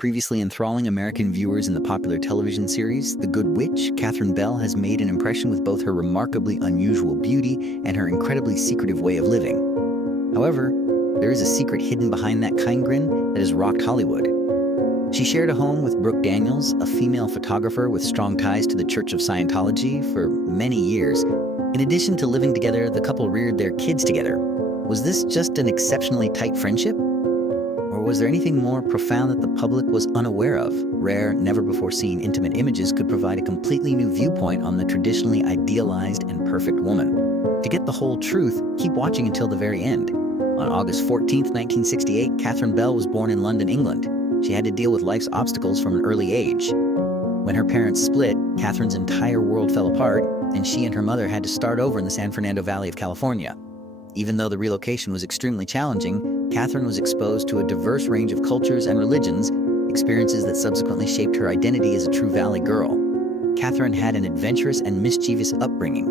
Previously enthralling American viewers in the popular television series The Good Witch, Catherine Bell has made an impression with both her remarkably unusual beauty and her incredibly secretive way of living. However, there is a secret hidden behind that kind grin that has rocked Hollywood. She shared a home with Brooke Daniels, a female photographer with strong ties to the Church of Scientology, for many years. In addition to living together, the couple reared their kids together. Was this just an exceptionally tight friendship? Or was there anything more profound that the public was unaware of? Rare, never-before-seen intimate images could provide a completely new viewpoint on the traditionally idealized and perfect woman. To get the whole truth, keep watching until the very end. On August 14, 1968, Catherine Bell was born in London, England. She had to deal with life's obstacles from an early age. When her parents split, Catherine's entire world fell apart, and she and her mother had to start over in the San Fernando Valley of California. Even though the relocation was extremely challenging, Catherine was exposed to a diverse range of cultures and religions, experiences that subsequently shaped her identity as a true Valley girl. Catherine had an adventurous and mischievous upbringing.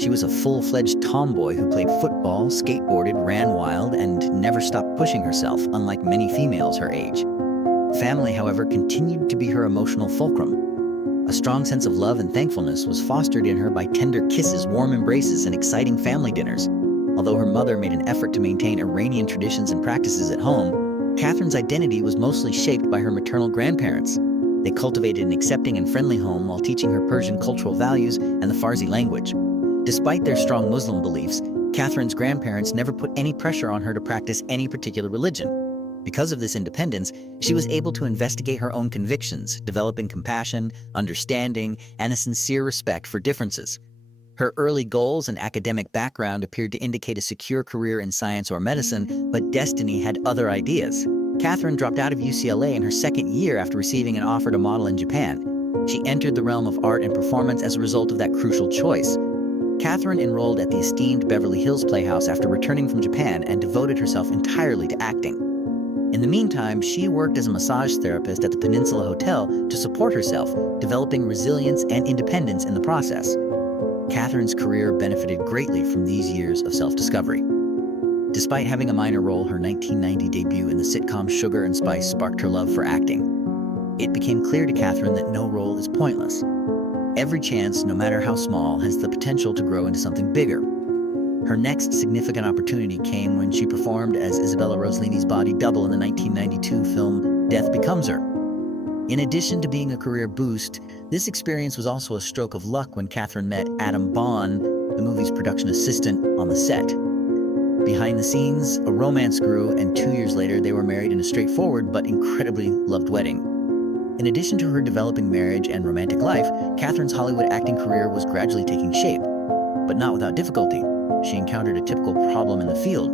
She was a full-fledged tomboy who played football, skateboarded, ran wild, and never stopped pushing herself, unlike many females her age. Family, however, continued to be her emotional fulcrum. A strong sense of love and thankfulness was fostered in her by tender kisses, warm embraces, and exciting family dinners. Although her mother made an effort to maintain Iranian traditions and practices at home, Catherine's identity was mostly shaped by her maternal grandparents. They cultivated an accepting and friendly home while teaching her Persian cultural values and the Farsi language. Despite their strong Muslim beliefs, Catherine's grandparents never put any pressure on her to practice any particular religion. Because of this independence, she was able to investigate her own convictions, developing compassion, understanding, and a sincere respect for differences. Her early goals and academic background appeared to indicate a secure career in science or medicine, but destiny had other ideas. Catherine dropped out of UCLA in her second year after receiving an offer to model in Japan. She entered the realm of art and performance as a result of that crucial choice. Catherine enrolled at the esteemed Beverly Hills Playhouse after returning from Japan and devoted herself entirely to acting. In the meantime, she worked as a massage therapist at the Peninsula Hotel to support herself, developing resilience and independence in the process. Catherine's career benefited greatly from these years of self-discovery. Despite having a minor role, her 1990 debut in the sitcom Sugar and Spice sparked her love for acting. It became clear to Catherine that no role is pointless. Every chance, no matter how small, has the potential to grow into something bigger. Her next significant opportunity came when she performed as Isabella Rossellini's body double in the 1992 film Death Becomes Her. In addition to being a career boost, this experience was also a stroke of luck when Catherine met Adam Bond, the movie's production assistant, on the set. Behind the scenes, a romance grew, and 2 years later they were married in a straightforward but incredibly loved wedding. In addition to her developing marriage and romantic life, Catherine's Hollywood acting career was gradually taking shape, but not without difficulty. She encountered a typical problem in the field,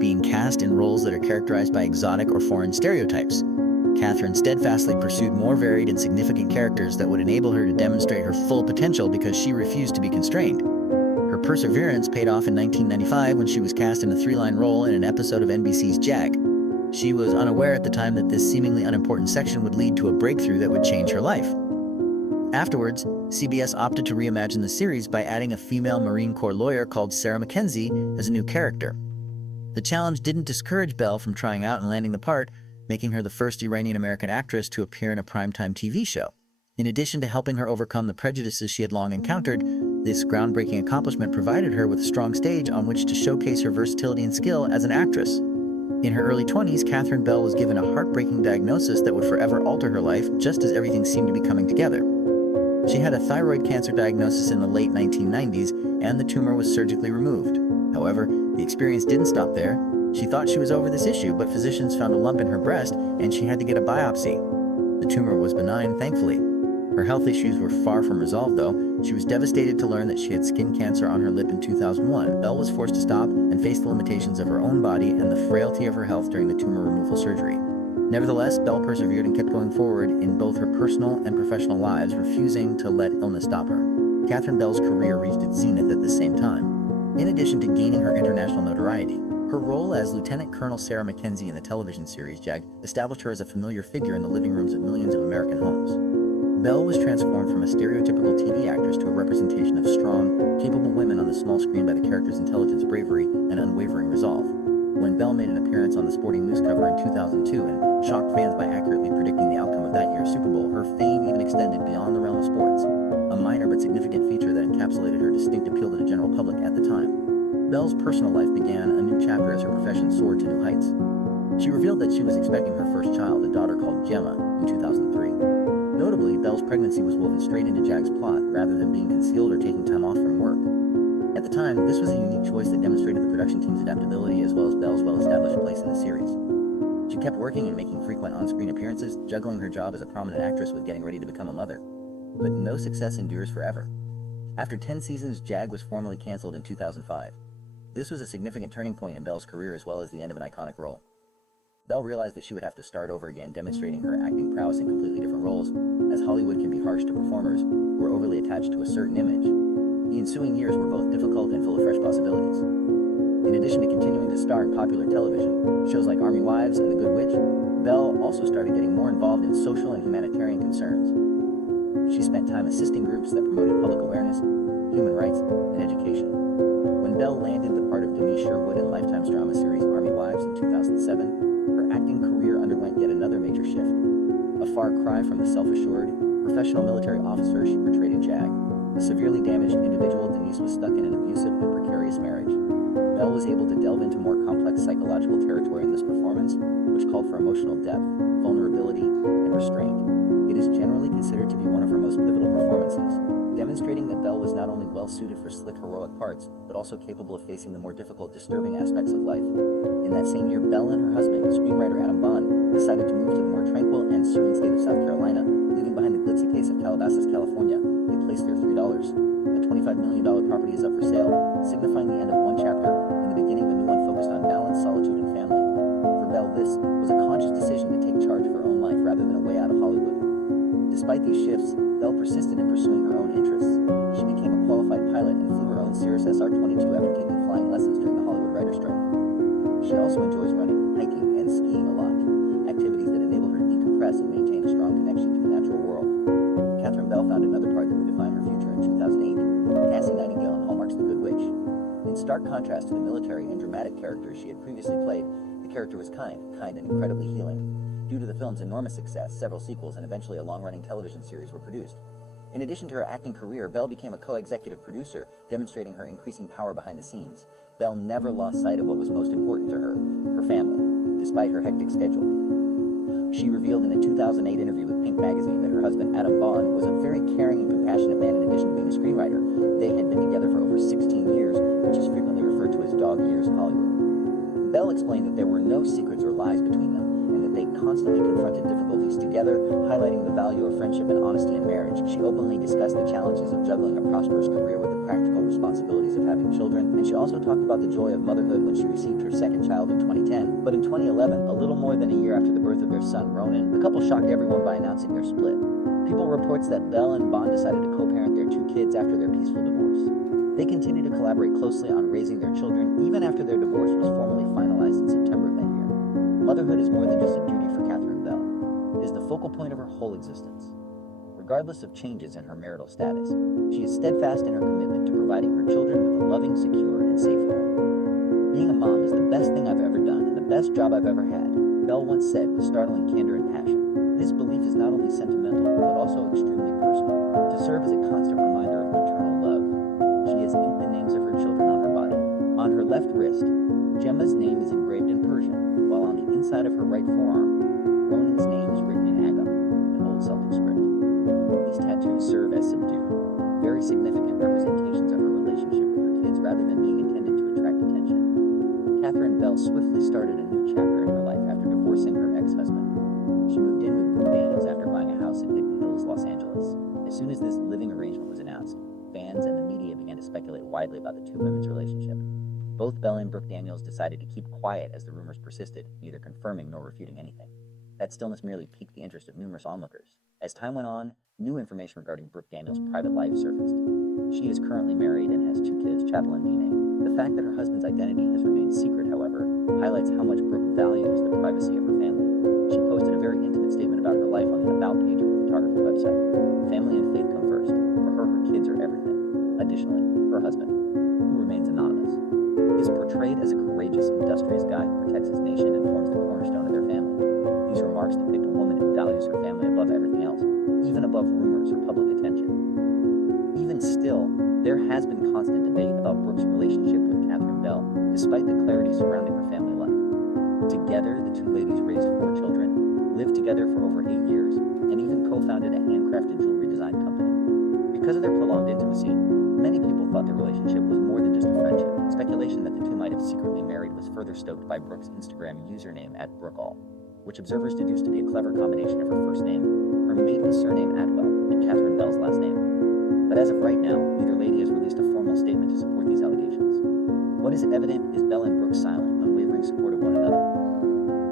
being cast in roles that are characterized by exotic or foreign stereotypes. Catherine steadfastly pursued more varied and significant characters that would enable her to demonstrate her full potential because she refused to be constrained. Her perseverance paid off in 1995 when she was cast in a 3-line role in an episode of NBC's Jag. She was unaware at the time that this seemingly unimportant section would lead to a breakthrough that would change her life. Afterwards, CBS opted to reimagine the series by adding a female Marine Corps lawyer called Sarah Mackenzie as a new character. The challenge didn't discourage Bell from trying out and landing the part, making her the first Iranian-American actress to appear in a primetime TV show. In addition to helping her overcome the prejudices she had long encountered, this groundbreaking accomplishment provided her with a strong stage on which to showcase her versatility and skill as an actress. In her early 20s, Catherine Bell was given a heartbreaking diagnosis that would forever alter her life, just as everything seemed to be coming together. She had a thyroid cancer diagnosis in the late 1990s, and the tumor was surgically removed. However, the experience didn't stop there. She thought she was over this issue, but physicians found a lump in her breast, and she had to get a biopsy. The tumor was benign, thankfully. Her health issues were far from resolved, though. She was devastated to learn that she had skin cancer on her lip in 2001. Bell was forced to stop and face the limitations of her own body and the frailty of her health during the tumor removal surgery. Nevertheless, Bell persevered and kept going forward in both her personal and professional lives, refusing to let illness stop her. Catherine Bell's career reached its zenith at the same time. In addition to gaining her international notoriety, her role as Lieutenant Colonel Sarah Mackenzie in the television series Jag established her as a familiar figure in the living rooms of millions of American homes. Bell was transformed from a stereotypical TV actress to a representation of strong, capable women on the small screen by the character's intelligence, bravery, and unwavering resolve. When Bell made an appearance on the Sporting News cover in 2002 and shocked fans by accurately predicting the outcome of that year's Super Bowl. Her fame even extended beyond the realm of sports, a minor but significant feature that encapsulated her distinct appeal to the general public at the time. Belle's personal life began a new chapter as her profession soared to new heights. She revealed that she was expecting her first child, a daughter called Gemma, in 2003. Notably, Belle's pregnancy was woven straight into Jack's plot, rather than being concealed or taking time off from work. At the time, this was a unique choice that demonstrated the production team's adaptability as well as Belle's well-established place in the series. She kept working and making frequent on-screen appearances, juggling her job as a prominent actress with getting ready to become a mother. But no success endures forever. After 10 seasons, Jag was formally canceled in 2005. This was a significant turning point in Belle's career as well as the end of an iconic role. Belle realized that she would have to start over again, demonstrating her acting prowess in completely different roles, as Hollywood can be harsh to performers who are overly attached to a certain image. The ensuing years were both difficult and full of fresh possibilities. In addition to continuing to star in popular television, shows like Army Wives and The Good Witch, Belle also started getting more involved in social and humanitarian concerns. She spent time assisting groups that promoted public awareness, human rights, and education. When Belle landed the part of Denise Sherwood in Lifetime's drama series Army Wives in 2007, her acting career underwent yet another major shift. A far cry from the self-assured, professional military officer she portrayed in Jag. A severely damaged individual, Denise was stuck in an abusive and precarious marriage. Belle was able to delve into more complex psychological territory in this performance, which called for emotional depth, vulnerability, and restraint. It is generally considered to be one of her most pivotal performances, demonstrating that Belle was not only well-suited for slick, heroic parts, but also capable of facing the more difficult, disturbing aspects of life. In that same year, Belle and her husband, screenwriter Adam Bond, decided to move to the more tranquil and serene state of South Carolina, leaving behind the glitzy pace of Calabasas, California. They placed their $3. A $25 million property is up for sale, signifying the end of one chapter and the beginning of a new one focused on balance, solitude, and family. For Belle, this was a conscious decision to take charge of her own life rather than a way out of Hollywood. Despite these shifts, Belle persisted in pursuing her own interests. She became a qualified pilot and flew her own Cirrus SR-22 after taking flying lessons during the Hollywood writer's strike. She also enjoys running, hiking, and skiing a lot, activities that enable her to decompress and maintain a strong connection to the natural world. Catherine Bell found another part that would define her future in 2008, Cassie Nightingale in Hallmark's The Good Witch. In stark contrast to the military and dramatic characters she had previously played, the character was kind and incredibly healing. Due to the film's enormous success, several sequels and eventually a long-running television series were produced. In addition to her acting career, Belle became a co-executive producer, demonstrating her increasing power behind the scenes. Belle never lost sight of what was most important to her family, despite her hectic schedule. She revealed in a 2008 interview with Pink magazine that her husband, Adam Bond, was a very caring and compassionate man in addition to being a screenwriter. They had been together for over 16 years, which is frequently referred to as dog years in Hollywood. Belle explained that there were no secrets or lies between them, and that they constantly confronted difficulties together, highlighting the value of friendship and honesty in marriage. She openly discussed the challenges of juggling a prosperous career with the practical responsibilities of having children, and she also talked about the joy of motherhood when she received her second child in 2010. But in 2011, a little more than a year after the birth of their son, Ronan, the couple shocked everyone by announcing their split. People reports that Belle and Bond decided to co-parent their 2 kids after their peaceful divorce. They continue to collaborate closely on raising their children, even after their divorce was formally finalized in September of that year. Motherhood is more than just a duty for Catherine Bell. It is the focal point of her whole existence. Regardless of changes in her marital status, she is steadfast in her commitment to providing her children with a loving, secure, and safe home. Being a mom is the best thing I've ever done and the best job I've ever had, Bell once said with startling candor and passion. This belief is not only sentimental, but also extremely personal. To serve as a constant reminder of maternal love, she has inked the names of her children on her body. On her left wrist, Gemma's name is engraved in Persian, while on the inside of her right forearm, Ronan's name is written in Agam, an old Celtic script. These tattoos serve as subdued, very significant representations of her relationship with her kids rather than being intended to attract attention. Catherine Bell swiftly started a new chapter in her life after divorcing her ex-husband. She moved in with Brooke Daniels after buying a house in Hidden Hills, Los Angeles. As soon as this living arrangement was announced, fans and the media began to speculate widely about the two women's relationship. Both Bell and Brooke Daniels decided to keep quiet as the rumors persisted, neither confirming nor refuting anything. That stillness merely piqued the interest of numerous onlookers. As time went on, new information regarding Brooke Daniels' private life surfaced. She is currently married and has 2 kids, Chapel and Dine. The fact that her husband's identity has remained secret, however, highlights how much Brooke values the privacy of her family. She posted a very intimate statement about her life on the About page of her photography website. Family and faith come first. For her kids are everything. Additionally, her husband, who remains anonymous, is portrayed as a courageous, industrious guy who protects his nation and forms the cornerstone of their family. These remarks depict a woman who values her family above everything else, even above rumors or public attention. Even still, there has been constant debate about Brooke's relationship with Catherine Bell, despite the clarity surrounding her family life. Together, the two ladies raised 4 children, lived together for over 8 years, and even co-founded a handcrafted jewelry design company. Because of their prolonged intimacy, many people thought their relationship was more than just a friendship. Speculation that the two might have secretly married was further stoked by Brooke's Instagram username @BrookeAll, which observers deduced to be a clever combination of her first name, her maiden surname Atwell, and Catherine Bell's last name. But as of right now, neither lady has released a formal statement to support these allegations. What is evident is Bell and Brooke's silent, unwavering support of one another.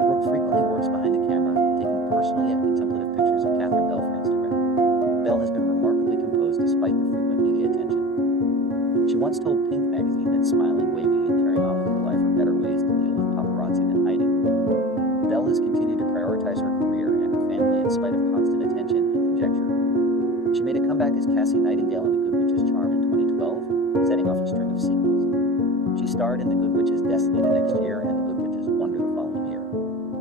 Brooke frequently works behind the camera, taking personal yet contemplative pictures of Catherine Bell for Instagram. Bell has been remarkably composed despite the frequent media attention. She once told Pink magazine that smiling, waving, and carrying on with her life are better ways to deal with paparazzi than hiding. Bell has continued to prioritize her career and her family in spite of constant attention and conjecture. She made a comeback as Cassie Nightingale in The Good Witch's Charm in 2012, setting off a string of sequels. She starred in The Good Witch's Destiny the next year and The Good Witch's Wonder the following year.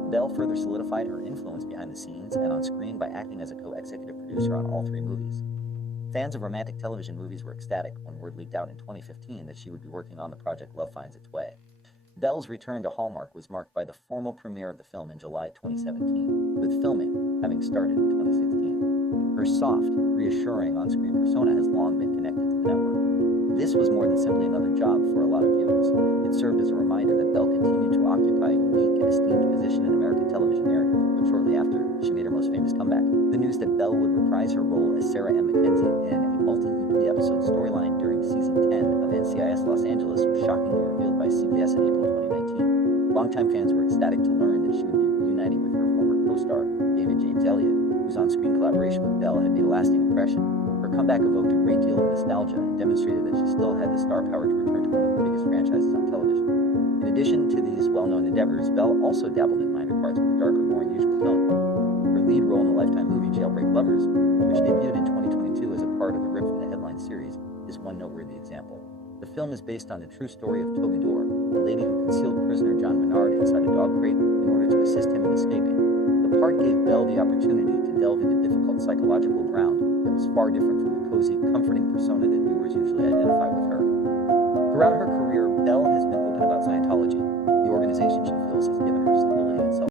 Bell further solidified her influence behind the scenes and on screen by acting as a co-executive producer on all 3 movies. Fans of romantic television movies were ecstatic when word leaked out in 2015 that she would be working on the project Love Finds Its Way. Bell's return to Hallmark was marked by the formal premiere of the film in July 2017, with filming having started in 2016. Her soft, reassuring on-screen persona has long been connected to the network. This was more than simply another job for a lot of viewers. It served as a reminder that Bell continued to occupy a unique and esteemed position in American television narrative, but shortly after, she made her most famous comeback. The news that Bell would reprise her role as Sarah M. Mackenzie in a multi-weekly episode storyline during season 10 of NCIS Los Angeles was shockingly revealed by CBS in April 2019. Longtime fans were ecstatic to learn that she would be reuniting with her former co-star, David James Elliott, whose on-screen collaboration with Bell had made a lasting impression. Her comeback evoked a great deal of nostalgia and demonstrated that she still had the star power to return to one of the biggest franchises on television. In addition to these well-known endeavors, Bell also dabbled in minor parts with a darker, more unusual tone. Her lead role in the Lifetime movie Jailbreak Lovers, which debuted in 2022 as a part of the Rip from the Headline series, is one noteworthy example. The film is based on the true story of Toby Dorr, a lady who concealed prisoner John Menard inside a dog crate in order to assist him in escaping. The part gave Bell the opportunity to delve into difficult psychological ground that was far different from the cozy, comforting persona that viewers usually identify with her. Throughout her